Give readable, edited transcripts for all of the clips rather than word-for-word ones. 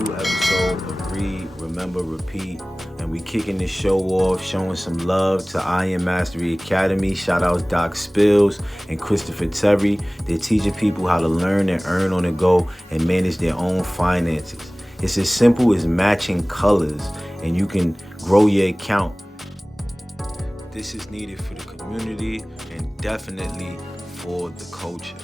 new episode of Read, Remember, Repeat. And we kicking this show off, showing some love to Iron Mastery Academy. Shout out Doc Spills and Christopher Terry. They're teaching people how to learn and earn on the go and manage their own finances. It's as simple as matching colors, and you can grow your account. This is needed for the community and definitely for the culture.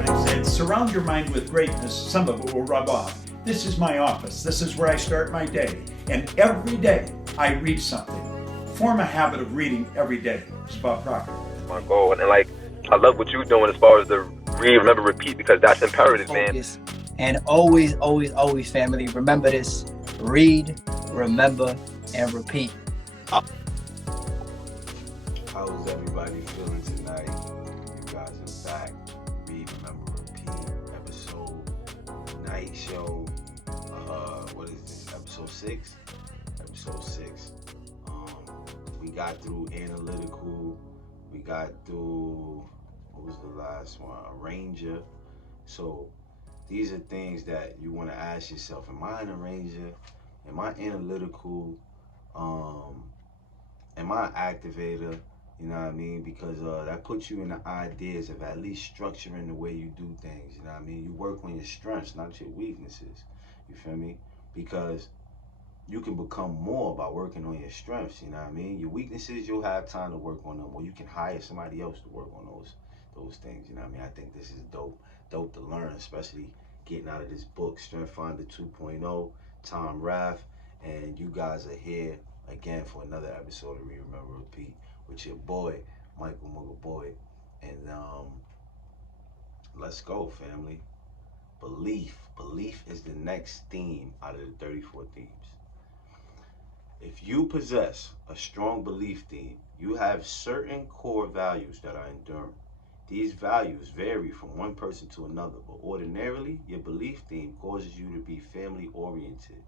I said, surround your mind with greatness, some of it will rub off. This is my office. This is where I start my day. And every day I read something. Form a habit of reading every day. It's about Proctor. My goal. And I love what you're doing as far as the read, remember, repeat, because that's imperative, man. And always, always, always, family, remember this. Read, remember, and repeat. How is everybody feeling tonight? You guys are back. Read, remember, repeat. Episode night show. What is this? Episode 6? Episode 6. We got through analytical. We got through, what was the last one? A ranger. So these are things that you want to ask yourself. Am I a ranger? Am I analytical? Am I an activator? You know what I mean? Because that puts you in the ideas of at least structuring the way you do things. You know what I mean? You work on your strengths, not your weaknesses. You feel me? Because you can become more by working on your strengths. You know what I mean? Your weaknesses, you'll have time to work on them, or you can hire somebody else to work on those things. You know what I mean? I think this is dope to learn, especially getting out of this book, Strength Finder 2.0, Tom Rath, and you guys are here again for another episode of Read, Remember, Repeat with your boy, Michael Mugga Boy. And let's go, family. Belief is the next theme out of the 34 themes. If you possess a strong belief theme, you have certain core values that are enduring. These values vary from one person to another, but ordinarily, your belief theme causes you to be family-oriented,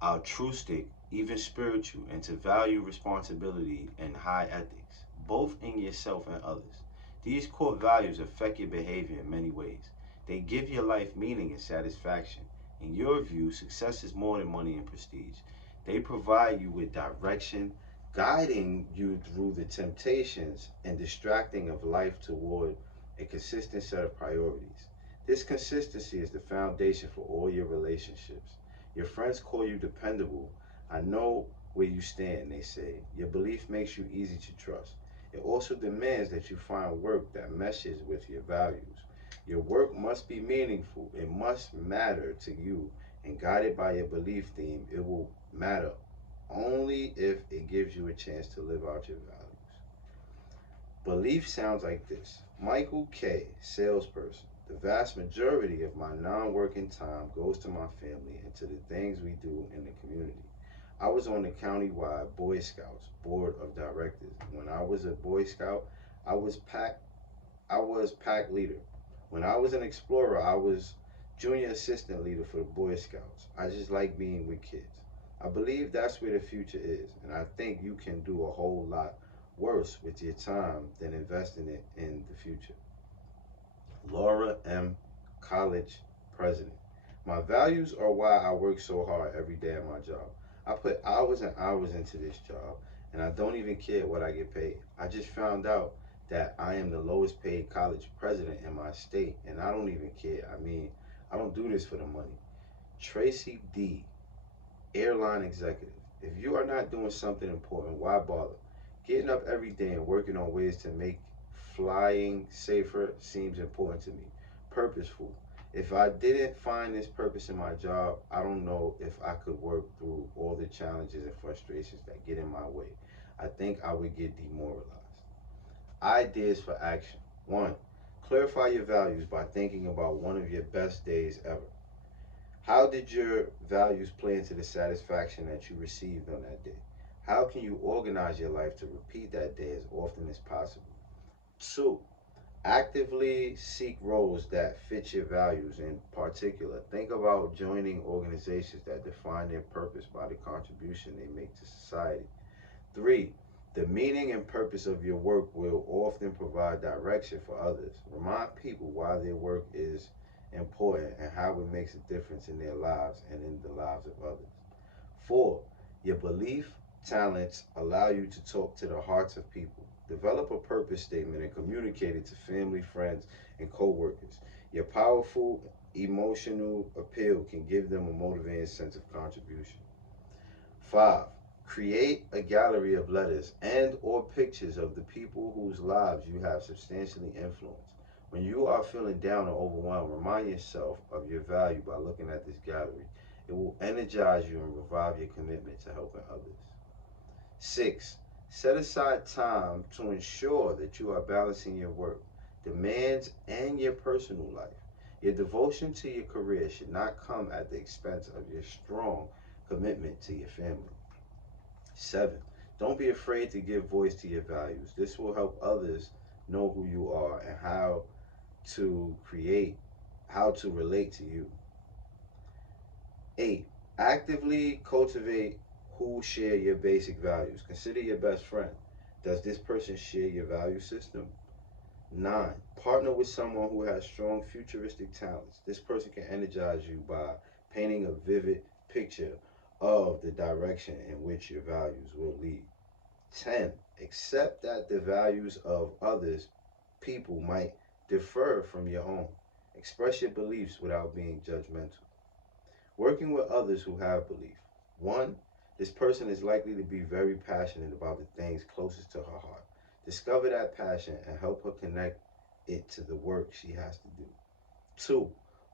altruistic, even spiritual, and to value responsibility and high ethics, both in yourself and others. These core values affect your behavior in many ways. They give your life meaning and satisfaction. In your view, success is more than money and prestige. They provide you with direction, guiding you through the temptations and distracting of life toward a consistent set of priorities. This consistency is the foundation for all your relationships. Your friends call you dependable. I know where you stand, they say. Your belief makes you easy to trust. It also demands that you find work that meshes with your values. Your work must be meaningful. It must matter to you. And guided by your belief theme, it will matter only if it gives you a chance to live out your values. Belief sounds like this. Michael K., salesperson. The vast majority of my non-working time goes to my family and to the things we do in the community. I was on the countywide Boy Scouts board of directors. When I was a Boy Scout, I was pack leader. When I was an explorer, I was junior assistant leader for the Boy Scouts. I just like being with kids. I believe that's where the future is, and I think you can do a whole lot worse with your time than investing it in the future. Laura M., college president. My values are why I work so hard every day at my job. I put hours and hours into this job, and I don't even care what I get paid. I just found out that I am the lowest paid college president in my state, and I don't even care. I mean, I don't do this for the money. Tracy D., airline executive. If you are not doing something important, why bother? Getting up every day and working on ways to make flying safer seems important to me. Purposeful. If I didn't find this purpose in my job, I don't know if I could work through all the challenges and frustrations that get in my way. I think I would get demoralized. Ideas for action. 1. Clarify your values by thinking about one of your best days ever. How did your values play into the satisfaction that you received on that day? How can you organize your life to repeat that day as often as possible? 2. Actively seek roles that fit your values. In particular, think about joining organizations that define their purpose by the contribution they make to society. 3. The meaning and purpose of your work will often provide direction for others. Remind people why their work is important and how it makes a difference in their lives and in the lives of others. 4. Your belief talents allow you to talk to the hearts of people. Develop a purpose statement and communicate it to family, friends, and co-workers. Your powerful emotional appeal can give them a motivating sense of contribution. 5. Create a gallery of letters and or pictures of the people whose lives you have substantially influenced. When you are feeling down or overwhelmed, remind yourself of your value by looking at this gallery. It will energize you and revive your commitment to helping others. 6. Set aside time to ensure that you are balancing your work, demands, and your personal life. Your devotion to your career should not come at the expense of your strong commitment to your family. 7. Don't be afraid to give voice to your values. This will help others know who you are and how to relate to you. 8. Actively cultivate who share your basic values. Consider your best friend. Does this person share your value system? 9. Partner with someone who has strong futuristic talents. This person can energize you by painting a vivid picture of the direction in which your values will lead. 10. Accept that the values of others people might differ from your own. Express your beliefs without being judgmental. Working with others who have belief. 1. This person is likely to be very passionate about the things closest to her heart. Discover that passion and help her connect it to the work she has to do. 2.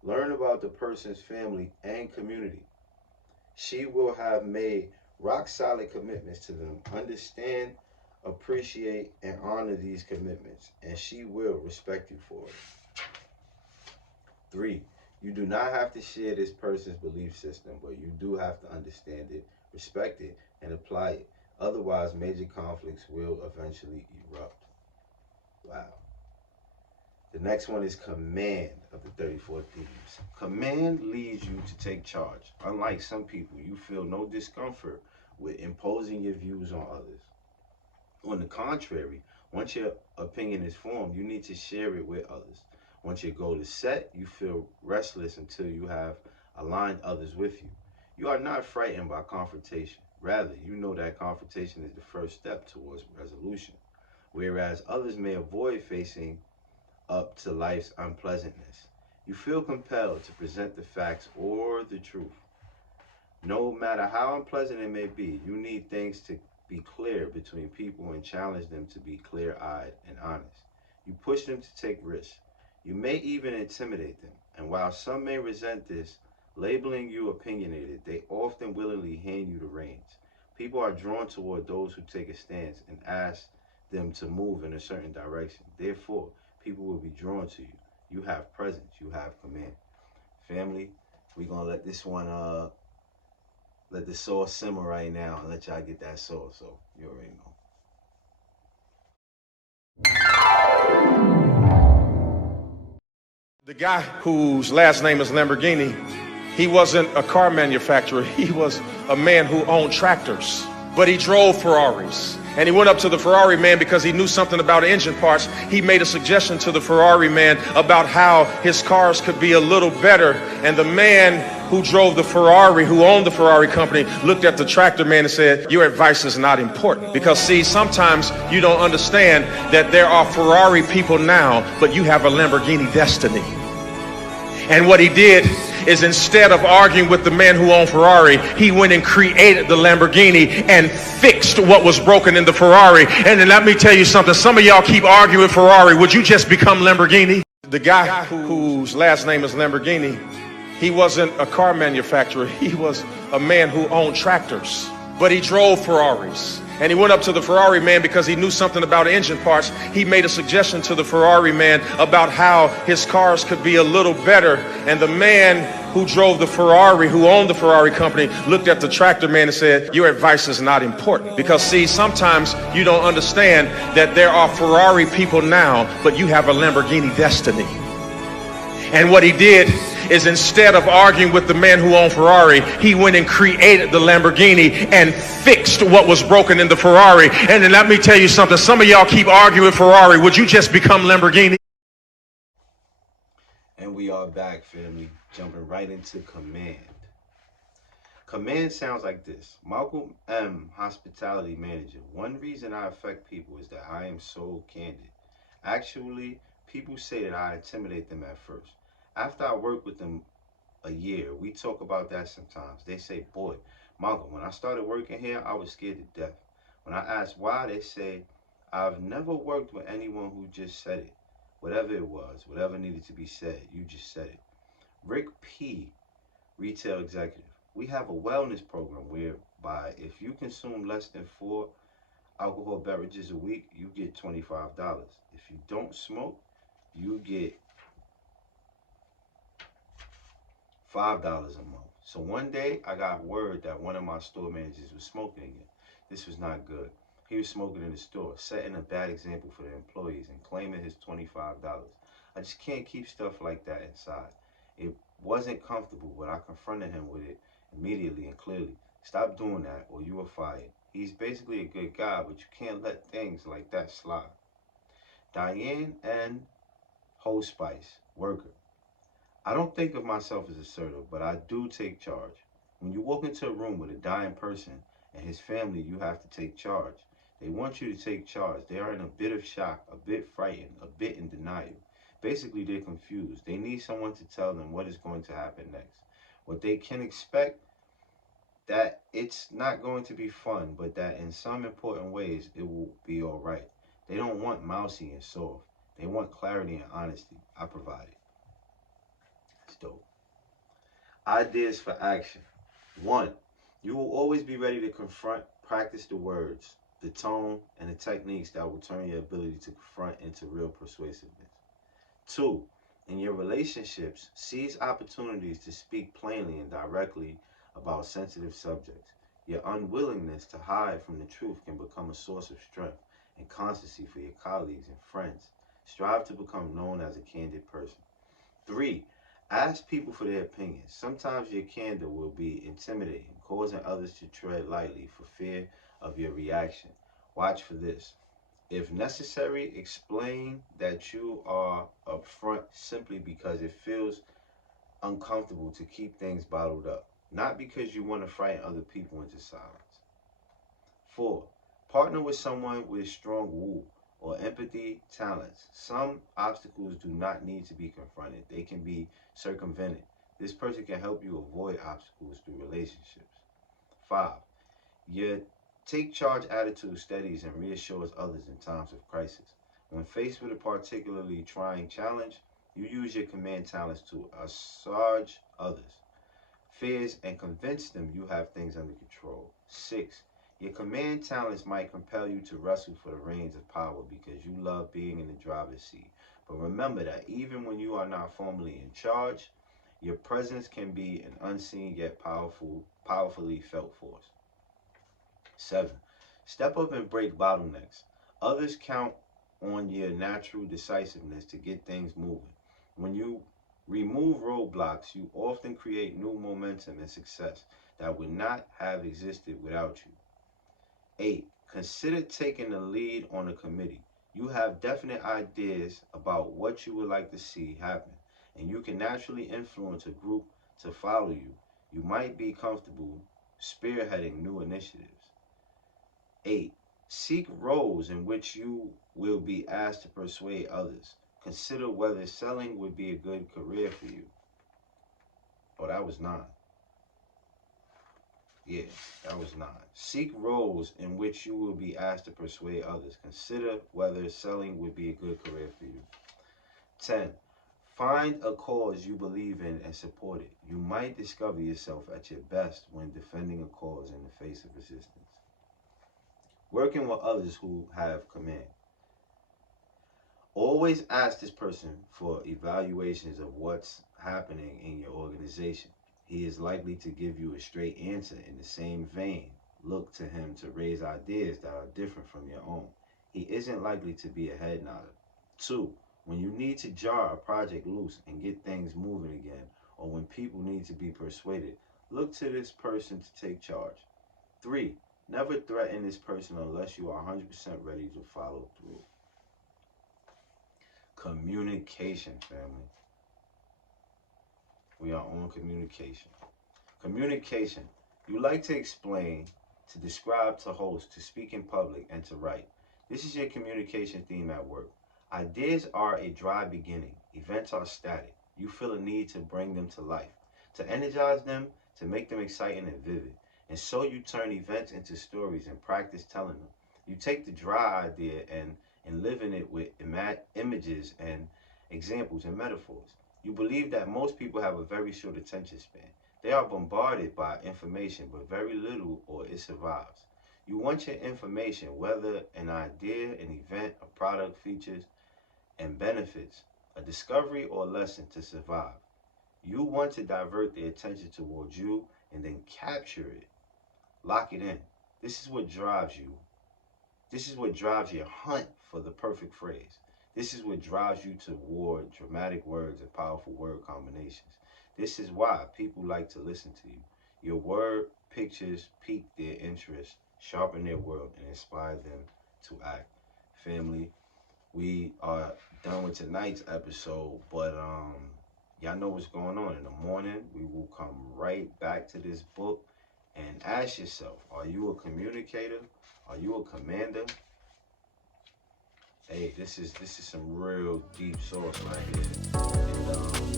Learn about the person's family and community. She will have made rock solid commitments to them. Understand, appreciate, and honor these commitments, and she will respect you for it. 3. You do not have to share this person's belief system, but you do have to understand it, respect it, and apply it. Otherwise, major conflicts will eventually erupt. Wow. The next one is command of the 34 Thieves. Command leads you to take charge. Unlike some people, you feel no discomfort with imposing your views on others. On the contrary, once your opinion is formed, you need to share it with others. Once your goal is set, you feel restless until you have aligned others with you. You are not frightened by confrontation. Rather, you know that confrontation is the first step towards resolution. Whereas others may avoid facing up to life's unpleasantness, you feel compelled to present the facts or the truth. No matter how unpleasant it may be, you need things to be clear between people and challenge them to be clear-eyed and honest. You push them to take risks. You may even intimidate them. And while some may resent this, labeling you opinionated, they often willingly hand you the reins. People are drawn toward those who take a stance and ask them to move in a certain direction. Therefore, people will be drawn to you. You have presence. You have command. Family, we're going to let this one, let the sauce simmer right now and let y'all get that sauce. So, you already know. The guy whose last name is Lamborghini, he wasn't a car manufacturer. He was a man who owned tractors, but he drove Ferraris. And he went up to the Ferrari man because he knew something about engine parts. He made a suggestion to the Ferrari man about how his cars could be a little better. And the man who drove the Ferrari, who owned the Ferrari company, looked at the tractor man and said, your advice is not important. Because see, sometimes you don't understand that there are Ferrari people now, but you have a Lamborghini destiny. And what he did is, instead of arguing with the man who owned Ferrari, he went and created the Lamborghini and fixed what was broken in the Ferrari. And then let me tell you something. Some of y'all keep arguing with Ferrari. Would you just become Lamborghini? The guy whose last name is Lamborghini, he wasn't a car manufacturer. He was a man who owned tractors, but he drove Ferraris. And he went up to the Ferrari man because he knew something about engine parts. He made a suggestion to the Ferrari man about how his cars could be a little better. And the man who drove the Ferrari, who owned the Ferrari company, looked at the tractor man and said, your advice is not important. Because see, sometimes you don't understand that there are Ferrari people now, but you have a Lamborghini destiny. And what he did is, instead of arguing with the man who owned Ferrari, he went and created the Lamborghini and fixed what was broken in the Ferrari. And then let me tell you something. Some of y'all keep arguing with Ferrari. Would you just become Lamborghini? And we are back, family, jumping right into command. Command sounds like this. Malcolm M., hospitality manager. One reason I affect people is that I am so candid. Actually, people say that I intimidate them at first. After I work with them a year, we talk about that sometimes. They say, boy, Malcolm, when I started working here, I was scared to death. When I ask why, they say, I've never worked with anyone who just said it. Whatever it was, whatever needed to be said, you just said it. Rick P., retail executive. We have a wellness program whereby if you consume less than 4 alcohol beverages a week, you get $25. If you don't smoke, you get $5 a month. So one day I got word that one of my store managers was smoking again. This was not good. He was smoking in the store, setting a bad example for the employees and claiming his $25. I just can't keep stuff like that inside. It wasn't comfortable, but I confronted him with it immediately and clearly. Stop doing that or you are fired. He's basically a good guy, but you can't let things like that slide. Diane N. Hospice, worker. I don't think of myself as assertive, but I do take charge. When you walk into a room with a dying person and his family, you have to take charge. They want you to take charge. They are in a bit of shock, a bit frightened, a bit in denial. Basically, they're confused. They need someone to tell them what is going to happen next. What they can expect, that it's not going to be fun, but that in some important ways, it will be all right. They don't want mousy and soft. They want clarity and honesty. I provide it. It's dope. Ideas for action. 1. You will always be ready to confront, practice the words, the tone, and the techniques that will turn your ability to confront into real persuasiveness. 2. In your relationships, seize opportunities to speak plainly and directly about sensitive subjects. Your unwillingness to hide from the truth can become a source of strength and constancy for your colleagues and friends. Strive to become known as a candid person. 3. Ask people for their opinions. Sometimes your candor will be intimidating, causing others to tread lightly for fear of your reaction. Watch for this. If necessary, explain that you are upfront simply because it feels uncomfortable to keep things bottled up, not because you want to frighten other people into silence. 4. Partner with someone with strong woo or empathy talents. Some obstacles do not need to be confronted. They can be circumvented. This person can help you avoid obstacles through relationships. 5. Your take charge attitude steadies and reassures others in times of crisis. When faced with a particularly trying challenge, you use your command talents to assuage others' fears and convince them you have things under control. 6. Your command talents might compel you to wrestle for the reins of power because you love being in the driver's seat. But remember that even when you are not formally in charge, your presence can be an unseen yet powerfully felt force. 7. Step up and break bottlenecks. Others count on your natural decisiveness to get things moving. When you remove roadblocks, you often create new momentum and success that would not have existed without you. 8. Consider taking the lead on a committee. You have definite ideas about what you would like to see happen, and you can naturally influence a group to follow you. You might be comfortable spearheading new initiatives. 8. Seek roles in which you will be asked to persuade others. Consider whether selling would be a good career for you. Oh, that was 9. Yeah, that was 9. Seek roles in which you will be asked to persuade others. Consider whether selling would be a good career for you. 10. Find a cause you believe in and support it. You might discover yourself at your best when defending a cause in the face of resistance. Working with others who have command. Always ask this person for evaluations of what's happening in your organization. He is likely to give you a straight answer in the same vein. Look to him to raise ideas that are different from your own. He isn't likely to be a head nodder. 2. When you need to jar a project loose and get things moving again, or when people need to be persuaded, look to this person to take charge. 3. Never threaten this person unless you are 100% ready to follow through. Communication, family. we are on communication. Communication. You like to explain, to describe, to host, to speak in public, and to write. This is your communication theme at work. Ideas are a dry beginning. Events are static. You feel a need to bring them to life, to energize them, to make them exciting and vivid. And so you turn events into stories and practice telling them. You take the dry idea and live in it with images and examples and metaphors. You believe that most people have a very short attention span. They are bombarded by information, but very little or it survives. You want your information, whether an idea, an event, a product, features, and benefits, a discovery or lesson, to survive. You want to divert the attention towards you and then capture it. Lock it in. This is what drives you. This is what drives your hunt for the perfect phrase. This is what drives you toward dramatic words and powerful word combinations. This is why people like to listen to you. Your word pictures pique their interest, sharpen their world, and inspire them to act. Family, we are done with tonight's episode, but y'all know what's going on. In the morning, we will come right back to this book and ask yourself, are you a communicator? Are you a commander? Hey, this is some real deep sauce right here. And,